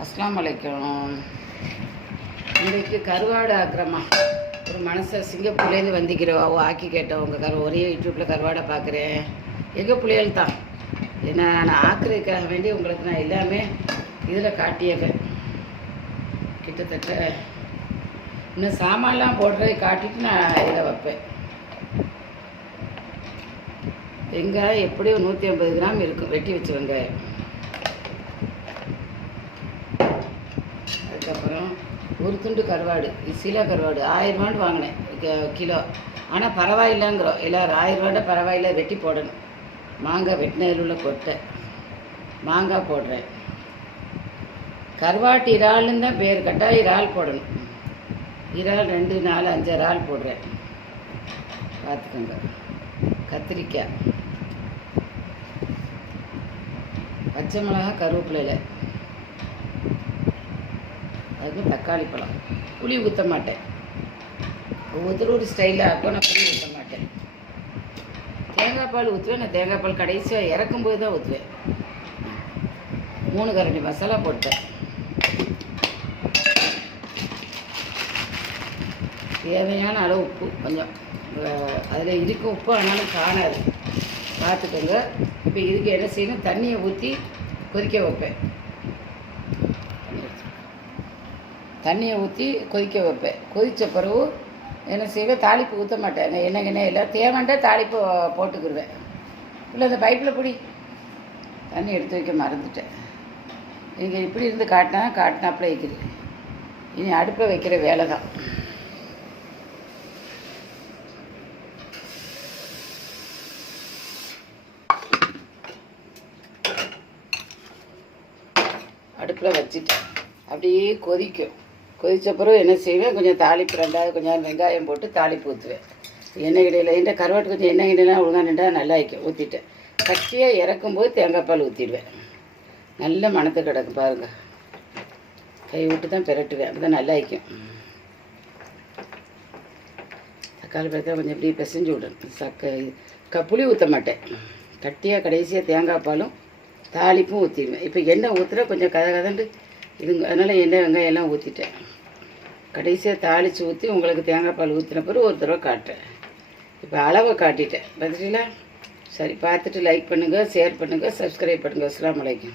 அஸ்ஸலாமு அலைக்கும். இன்றைக்கு கருவாடு ஆக்குறம்மா. ஒரு மனசை சிங்கப்பூர்லேருந்து வந்திக்கிறோம் ஆக்கி கேட்டோம். உங்கள் ஒரே யூடியூப்பில் கருவாடை பார்க்குறேன். எங்கள் பிள்ளைகள் தான் ஏன்னா நான் ஆக்குறதுக்காக வேண்டி உங்களுக்கு நான் எல்லாமே இதில் காட்டியிருக்கேன். கிட்டத்தட்ட இன்னும் சாமான்லாம் போடுறதை காட்டிட்டு நான் இதில் வைப்பேன். வெங்காயம் எப்படியும் 150 கிராம் இருக்கும் வெட்டி வச்ச வெங்காயம். அதுக்கப்புறம் ஒரு துண்டு கருவாடு, சீலா கருவாடு 1000 ரூபான்னு வாங்கினேன் கிலோ. ஆனால் பரவாயில்லைங்கிறோம் எல்லோரும். 1000 ரூபாண்ட பரவாயில்லை, வெட்டி போடணும். மாங்காய் வெட்டினதில் உள்ள கொட்டை மாங்காய் போடுறேன். கருவாட்டு இறால்னு தான் பேர். கட்டாயம் இறால் போடணும். இறால் 2, 4, 5 இறால் போடுறேன். பார்த்துக்கோங்க. கத்திரிக்காய், பச்சை மிளகா, கருவேப்பிலை, அதுக்கு தக்காளி பழம். புளி ஊற்ற மாட்டேன். ஒவ்வொருத்தரும் ஒரு ஸ்டைலாக இருக்கும். நான் புளி ஊற்ற மாட்டேன். தேங்காய் பால் ஊற்றுவேன். நான் தேங்காய் பால் கடைசியாக இறக்கும்போது தான் ஊற்றுவேன். 3 கரண்டி மசாலா போட்டேன். தேவையான அளவு உப்பு கொஞ்சம் அதில் இருக்க உப்பு ஆனாலும் காணாது, பார்த்துக்கோங்க. இப்போ இதுக்கு என்ன செய்யணும், தண்ணியை ஊற்றி கொதிக்க வைப்பேன். தண்ணியை ஊற்றி கொதிக்க வைப்பேன். கொதித்த பிறகு என்ன செய்வேன், தாளிப்பு ஊற்ற மாட்டேன். எண்ணெய் எல்லாம் தேவைண்டா தாளிப்பு போட்டுக்கிடுவேன். இல்லை அந்த பைப்பில் பிடி தண்ணி எடுத்து வைக்க மறந்துட்டேன். நீங்கள் இப்படி இருந்து காட்டினாப்பில் வைக்குது. இனி அடுப்பில் வைக்கிற வேலை தான். அடுப்பில் வச்சுட்டேன். அப்படியே கொதிக்கும். கொதித்த பிறகு என்ன செய்வேன், கொஞ்சம் தாளிப்பு 2வது கொஞ்சம் வெங்காயம் போட்டு தாளிப்பு ஊற்றுவேன். எண்ணெய் கிடையில இந்த கருவாட்டு கொஞ்சம் எண்ணெய் கிடையிலாம் ஒழுங்காக நின்றா நல்லா வைக்கும். ஊற்றிட்டேன். கட்டியாக இறக்கும்போது தேங்காய் பால் ஊற்றிடுவேன். நல்ல மணத்து கிடக்கு பாருங்கள். கை விட்டு தான் பிரட்டுவேன். அப்படி தான் நல்லா வைக்கும். தக்காளி பழத்தை கொஞ்சம் இப்படி பிசைஞ்சு விடணும். புளி ஊற்ற மாட்டேன். கட்டியாக கடைசியாக தேங்காய் பாலும் தாளிப்பும் ஊற்றிடுவேன். இப்போ எண்ணெய் ஊற்றுற கொஞ்சம் கதண்டு இதுங்க. அதனால் எண்ணெய் வெங்காயம் எல்லாம் ஊற்றிட்டேன். கடைசியாக தாளித்து ஊற்றி உங்களுக்கு தேங்காய் பால் ஊற்றின பிறகு ஒரு தடவை காட்டுறேன். இப்போ அளவை காட்டிட்டேன். பார்த்துட்டீங்களா? சரி, பார்த்துட்டு லைக் பண்ணுங்கள், ஷேர் பண்ணுங்கள், சப்ஸ்கிரைப் பண்ணுங்கள். அஸ்ஸலாமு அலைக்கும்.